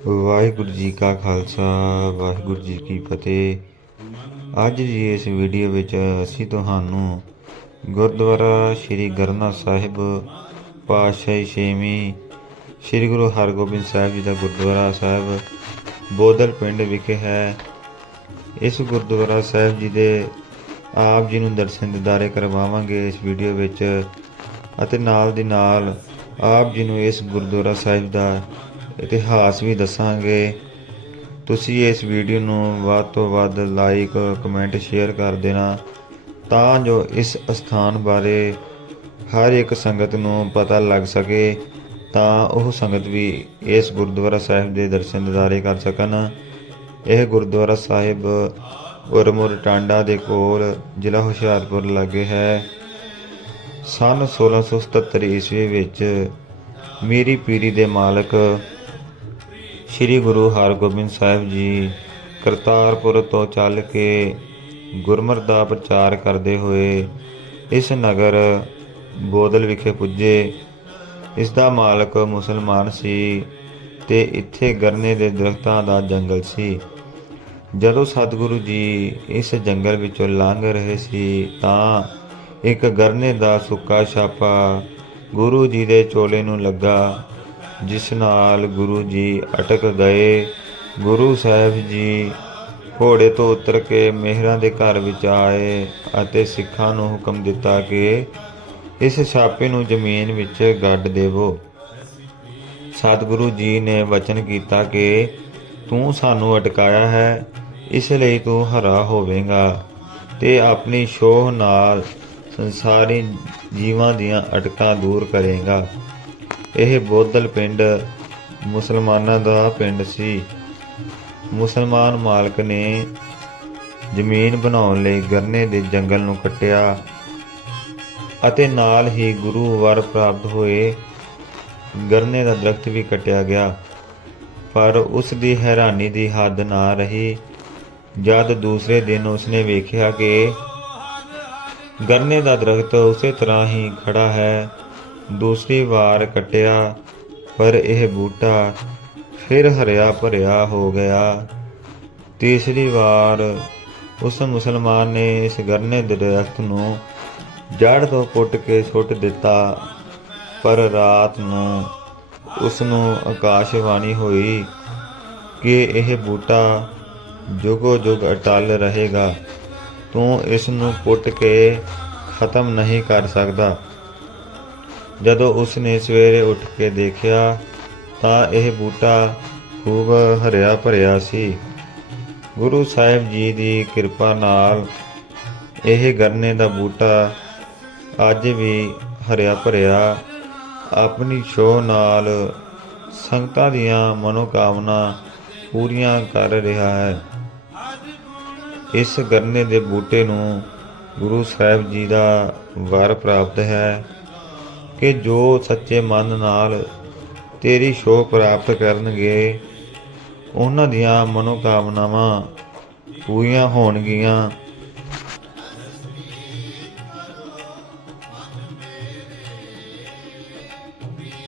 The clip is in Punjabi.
ਵਾਹਿਗੁਰੂ ਜੀ ਕਾ ਖਾਲਸਾ, ਵਾਹਿਗੁਰੂ ਜੀ ਕੀ ਫਤਿਹ। ਅੱਜ ਦੀ ਇਸ ਵੀਡੀਓ ਵਿੱਚ ਅਸੀਂ ਤੁਹਾਨੂੰ ਗੁਰਦੁਆਰਾ ਸ੍ਰੀ ਗਰਨਾ ਸਾਹਿਬ, ਪਾਤਸ਼ਾਹੀ ਛੇਵੀਂ ਸ੍ਰੀ ਗੁਰੂ ਹਰਗੋਬਿੰਦ ਸਾਹਿਬ ਜੀ ਦਾ ਗੁਰਦੁਆਰਾ ਸਾਹਿਬ ਬੋਦਲ ਪਿੰਡ ਵਿਖੇ ਹੈ। ਇਸ ਗੁਰਦੁਆਰਾ ਸਾਹਿਬ ਜੀ ਦੇ ਆਪ ਜੀ ਨੂੰ ਦਰਸ਼ਨ ਦਿਦਾਰੇ ਕਰਵਾਵਾਂਗੇ ਇਸ ਵੀਡੀਓ ਵਿੱਚ ਅਤੇ ਨਾਲ ਦੀ ਨਾਲ ਆਪ ਜੀ ਨੂੰ ਇਸ ਗੁਰਦੁਆਰਾ ਸਾਹਿਬ ਦਾ ਇਤਿਹਾਸ ਵੀ ਦੱਸਾਂਗੇ। ਤੁਸੀਂ ਇਸ ਵੀਡੀਓ ਨੂੰ ਵੱਧ ਤੋਂ ਵੱਧ ਲਾਈਕ ਕਮੈਂਟ ਸ਼ੇਅਰ ਕਰ ਦੇਣਾ ਤਾਂ ਜੋ ਇਸ ਸਥਾਨ ਬਾਰੇ ਹਰ ਇੱਕ ਸੰਗਤ ਨੂੰ ਪਤਾ ਲੱਗ ਸਕੇ। ਤਾਂ ਉਹ ਸੰਗਤ ਵੀ ਇਸ ਗੁਰਦੁਆਰਾ ਸਾਹਿਬ ਦੇ ਦਰਸ਼ਨ ਦਿਦਾਰੇ ਕਰ ਸਕਣ। ਇਹ ਗੁਰਦੁਆਰਾ ਸਾਹਿਬ ਉਰਮੁਰ ਟਾਂਡਾ ਦੇ ਕੋਲ ਜ਼ਿਲ੍ਹਾ ਹੁਸ਼ਿਆਰਪੁਰ ਲਾਗੇ ਹੈ। ਸਨ 1677 ਈਸਵੀ ਵਿੱਚ ਮੀਰੀ ਪੀਰੀ ਦੇ ਮਾਲਕ ਸ੍ਰੀ ਗੁਰੂ ਹਰਗੋਬਿੰਦ ਸਾਹਿਬ ਜੀ ਕਰਤਾਰਪੁਰ ਤੋਂ ਚੱਲ ਕੇ ਗੁਰਮਤਿ ਦਾ ਪ੍ਰਚਾਰ ਕਰਦੇ ਹੋਏ ਇਸ ਨਗਰ ਬੋਦਲ ਵਿਖੇ ਪੁੱਜੇ। ਇਸ ਦਾ ਮਾਲਕ ਮੁਸਲਮਾਨ ਸੀ ਤੇ ਇੱਥੇ ਗਰਨੇ ਦੇ ਦਰਖਤਾਂ ਦਾ ਜੰਗਲ ਸੀ। ਜਦੋਂ ਸਤਿਗੁਰੂ ਜੀ ਇਸ ਜੰਗਲ ਵਿੱਚੋਂ ਲੰਘ ਰਹੇ ਸੀ ਤਾਂ ਇੱਕ ਗਰਨੇ ਦਾ ਸੁੱਕਾ ਛਾਪਾ ਗੁਰੂ ਜੀ ਦੇ ਚੋਲੇ ਨੂੰ ਲੱਗਾ ਜਿਸ ਨਾਲ ਗੁਰੂ ਜੀ ਅਟਕ ਗਏ। ਗੁਰੂ ਸਾਹਿਬ ਜੀ ਘੋੜੇ ਤੋਂ ਉਤਰ ਕੇ ਮਹਿਰਾਂ ਦੇ ਘਰ ਵਿੱਚ ਆਏ ਅਤੇ ਸਿੱਖਾਂ ਨੂੰ ਹੁਕਮ ਦਿੱਤਾ ਕਿ ਇਸ ਛਾਪੇ ਨੂੰ ਜ਼ਮੀਨ ਵਿੱਚ ਗੱਡ ਦੇਵੋ। ਸਤਿਗੁਰੂ ਜੀ ਨੇ ਵਚਨ ਕੀਤਾ ਕਿ ਤੂੰ ਸਾਨੂੰ ਅਟਕਾਇਆ ਹੈ, ਇਸ ਲਈ ਤੂੰ ਹਰਾ ਹੋਵੇਂਗਾ ਤੇ ਆਪਣੀ ਸ਼ੋਹ ਨਾਲ ਸੰਸਾਰੀ ਜੀਵਾਂ ਦੀਆਂ ਅਟਕਾਂ ਦੂਰ ਕਰੇਗਾ। ਇਹ ਬੋਦਲ ਪਿੰਡ ਮੁਸਲਮਾਨਾਂ ਦਾ ਪਿੰਡ ਸੀ। ਮੁਸਲਮਾਨ ਮਾਲਕ ਨੇ ਜ਼ਮੀਨ ਬਣਾਉਣ ਲਈ ਗਰਨੇ ਦੇ ਜੰਗਲ ਨੂੰ ਕੱਟਿਆ ਅਤੇ ਨਾਲ ਹੀ ਗੁਰੂ ਵਰ ਪ੍ਰਾਪਤ ਹੋਏ ਗਰਨੇ ਦਾ ਦਰਖਤ ਵੀ ਕੱਟਿਆ ਗਿਆ। ਪਰ ਉਸ ਦੀ ਹੈਰਾਨੀ ਦੀ ਹੱਦ ਨਾ ਰਹੀ। ਜਦ ਦੂਸਰੇ ਦਿਨ ਉਸਨੇ ਵੇਖਿਆ ਕਿ ਗਰਨੇ ਦਾ ਦਰਖਤ ਉਸੇ ਤਰ੍ਹਾਂ ਹੀ ਖੜਾ ਹੈ ਦੂਸਰੀ ਵਾਰ ਕੱਟਿਆ, ਪਰ ਇਹ ਬੂਟਾ ਫਿਰ ਹਰਿਆ ਭਰਿਆ ਹੋ ਗਿਆ। ਤੀਸਰੀ ਵਾਰ ਉਸ ਮੁਸਲਮਾਨ ਨੇ ਇਸ ਗਰਨੇ ਦੇ ਦਰਖਤ ਨੂੰ ਜੜ ਤੋਂ ਪੁੱਟ ਕੇ ਸੁੱਟ ਦਿੱਤਾ, ਪਰ ਰਾਤ ਨੂੰ ਉਸ ਨੂੰ ਆਕਾਸ਼ਵਾਣੀ ਹੋਈ ਕਿ ਇਹ ਬੂਟਾ ਜੁਗੋ ਜੁਗ ਅਟਲ ਰਹੇਗਾ। ਤੂੰ ਇਸ ਨੂੰ ਪੁੱਟ ਕੇ ਖਤਮ ਨਹੀਂ ਕਰ ਸਕਦਾ। ਜਦੋਂ ਉਸ ਨੇ ਸਵੇਰੇ ਉੱਠ ਕੇ ਦੇਖਿਆ ਤਾਂ ਇਹ ਬੂਟਾ ਖੂਬ ਹਰਿਆ ਭਰਿਆ ਸੀ। ਗੁਰੂ ਸਾਹਿਬ ਜੀ ਦੀ ਕਿਰਪਾ ਨਾਲ ਇਹ ਗਰਨੇ ਦਾ ਬੂਟਾ ਅੱਜ ਵੀ ਹਰਿਆ ਭਰਿਆ। ਆਪਣੀ ਸ਼ੋਅ ਨਾਲ ਸੰਗਤਾਂ ਦੀਆਂ ਮਨੋਕਾਮਨਾ ਪੂਰੀਆਂ ਕਰ ਰਿਹਾ ਹੈ। ਇਸ ਗਰਨੇ ਦੇ ਬੂਟੇ ਨੂੰ ਗੁਰੂ ਸਾਹਿਬ ਜੀ ਦਾ ਵਰ ਪ੍ਰਾਪਤ ਹੈ। ਕਿ ਜੋ ਸੱਚੇ ਮਨ ਨਾਲ ਤੇਰੀ ਸ਼ੋਅ ਪ੍ਰਾਪਤ ਕਰਨਗੇ ਉਹਨਾਂ ਦੀਆਂ ਮਨੋਕਾਮਨਾਵਾਂ ਪੂਰੀਆਂ ਹੋਣਗੀਆਂ।